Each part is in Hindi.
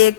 1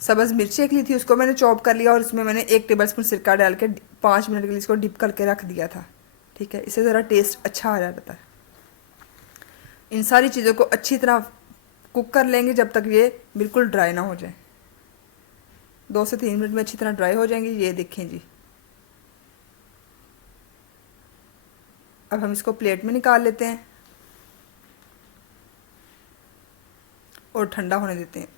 सब्ज़ मिर्ची एक ली थी, उसको मैंने चॉप कर लिया और उसमें मैंने 1 टेबलस्पून सिरका डाल के 5 मिनट के लिए इसको डिप करके रख दिया था। ठीक है, इससे ज़रा टेस्ट अच्छा आ जाता है। इन सारी चीज़ों को अच्छी तरह कुक कर लेंगे जब तक ये बिल्कुल ड्राई ना हो जाए। 2 से 3 मिनट में अच्छी तरह ड्राई हो जाएंगी। ये देखें जी, अब हम इसको प्लेट में निकाल लेते हैं और ठंडा होने देते हैं।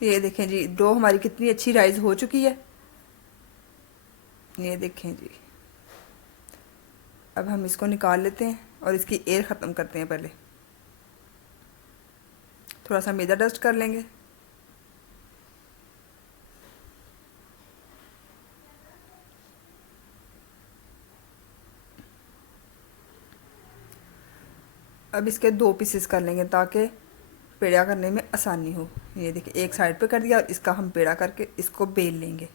ये देखें जी, डो हमारी कितनी अच्छी राइज हो चुकी है। ये देखें जी, अब हम इसको निकाल लेते हैं और इसकी एयर ख़त्म करते हैं। पहले थोड़ा सा मैदा डस्ट कर लेंगे। अब इसके 2 पीसेस कर लेंगे ताकि पेड़ा करने में आसानी हो। ये देखिए, एक साइड पे कर दिया और इसका हम पेड़ा करके इसको बेल लेंगे।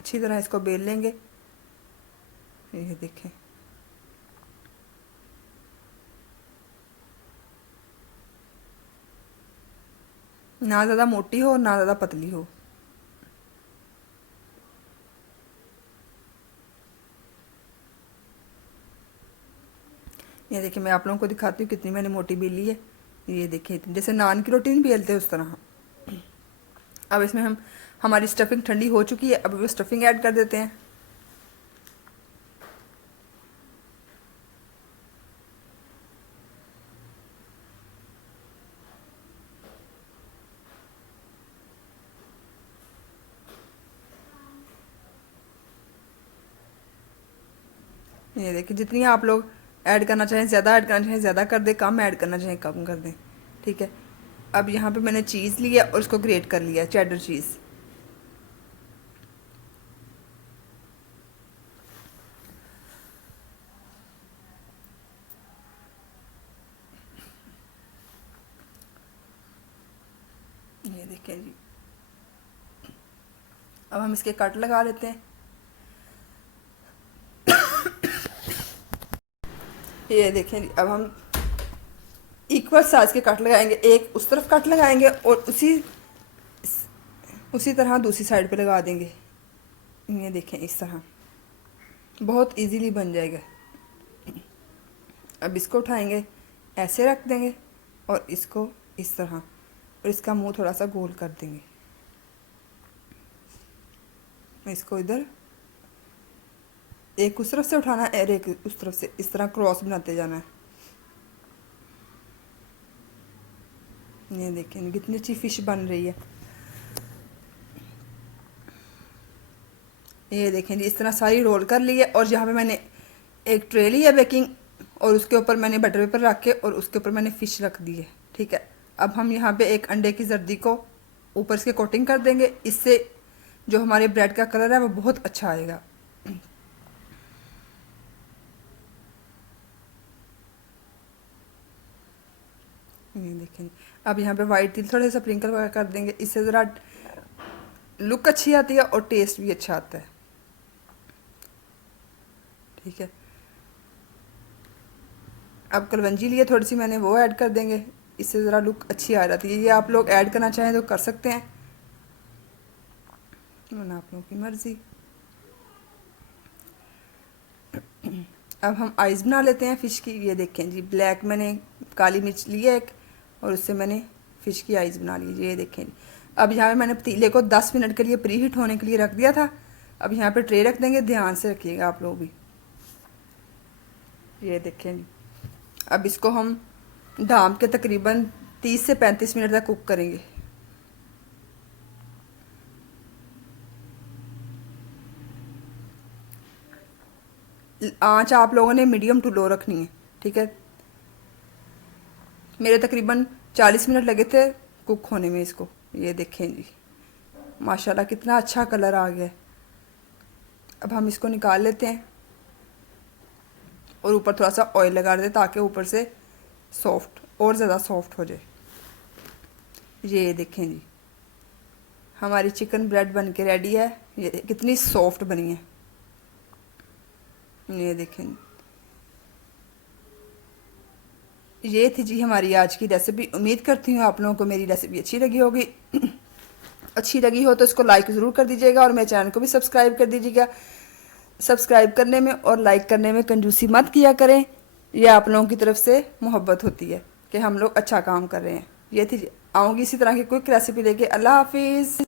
अच्छी तरह इसको बेल लेंगे। ये देखें, ना ज़्यादा मोटी हो ना ज़्यादा पतली हो। ये देखिए, मैं आप लोगों को दिखाती हूँ कितनी मैंने मोटी बेली है। ये देखिए, जैसे नान की रोटी नहीं बेलते उस तरह। अब इसमें हम हमारी स्टफिंग ठंडी हो चुकी है, अब वो स्टफिंग ऐड कर देते हैं। ये देखिए, जितनी आप लोग ऐड करना चाहें ज़्यादा ऐड करना चाहें ज़्यादा कर दें, कम ऐड करना चाहें कम कर दें। ठीक है, अब यहाँ पे मैंने चीज़ लिया और उसको ग्रेट कर लिया, चेडर चीज़। ये देखें जी, अब हम इसके कट लगा लेते हैं। ये देखें जी, अब हम इक्वल साइज़ के कट लगाएंगे। एक उस तरफ कट लगाएंगे और उसी तरह दूसरी साइड पे लगा देंगे। ये देखें, इस तरह बहुत इजीली बन जाएगा। अब इसको उठाएंगे, ऐसे रख देंगे और इसको इस तरह, और इसका मुंह थोड़ा सा गोल कर देंगे। इसको इधर एक उस तरफ से उठाना है और एक उस तरफ से, इस तरह क्रॉस बनाते जाना है। ये देखें कितनी अच्छी फिश बन रही है। ये देखें जी, इस तरह सारी रोल कर ली है और यहाँ पे मैंने एक ट्रे ली है बेकिंग, और उसके ऊपर मैंने बटर पेपर रख के और उसके ऊपर मैंने फ़िश रख दी है। ठीक है, अब हम यहाँ पे एक अंडे की जर्दी को ऊपर से कोटिंग कर देंगे। इससे जो हमारे ब्रेड का कलर है वो बहुत अच्छा आएगा। ये देखें, अब यहाँ पे वाइट तिल थोड़े सा स्प्रिंकल कर देंगे। इससे ज़रा लुक अच्छी आती है और टेस्ट भी अच्छा आता है। ठीक है, अब कलवंजी लिए थोड़ी सी मैंने, वो ऐड कर देंगे। इससे ज़रा लुक अच्छी आ जाती है। ये आप लोग ऐड करना चाहें तो कर सकते हैं, वरना आप लोगों की मर्ज़ी। अब हम आइज़ बना लेते हैं फ़िश की। ये देखें जी, ब्लैक मैंने काली मिर्च ली है एक, और उससे मैंने फ़िश की आइज़ बना ली। ये देखें जी, अब यहाँ पे मैंने पतीले को 10 मिनट के लिए प्री हीट होने के लिए रख दिया था। अब यहाँ पे ट्रे रख देंगे, ध्यान से रखिएगा आप लोग भी। ये देखें जी, अब इसको हम ढाँप के तकरीबन 30 से 35 मिनट तक कुक करेंगे। आँच आप लोगों ने मीडियम टू लो रखनी है। ठीक है, मेरे तकरीबन 40 मिनट लगे थे कुक होने में इसको। ये देखें जी, माशाल्लाह कितना अच्छा कलर आ गया है। अब हम इसको निकाल लेते हैं और ऊपर थोड़ा सा ऑयल लगा देते ताकि ऊपर से सॉफ्ट, और ज़्यादा सॉफ्ट हो जाए। ये देखें जी, हमारी चिकन ब्रेड बन के रेडी है। ये कितनी सॉफ्ट बनी है, ये देखें। ये थी जी हमारी आज की रेसिपी। उम्मीद करती हूँ आप लोगों को मेरी रेसिपी अच्छी लगी होगी। अच्छी लगी हो तो इसको लाइक ज़रूर कर दीजिएगा और मेरे चैनल को भी सब्सक्राइब कर दीजिएगा। सब्सक्राइब करने में और लाइक करने में कंजूसी मत किया करें, ये आप लोगों की तरफ से मोहब्बत होती है कि हम लोग अच्छा काम कर रहे हैं। ये थी, आऊँगी इसी तरह की क्विक रेसिपी लेके। अल्लाह हाफिज़।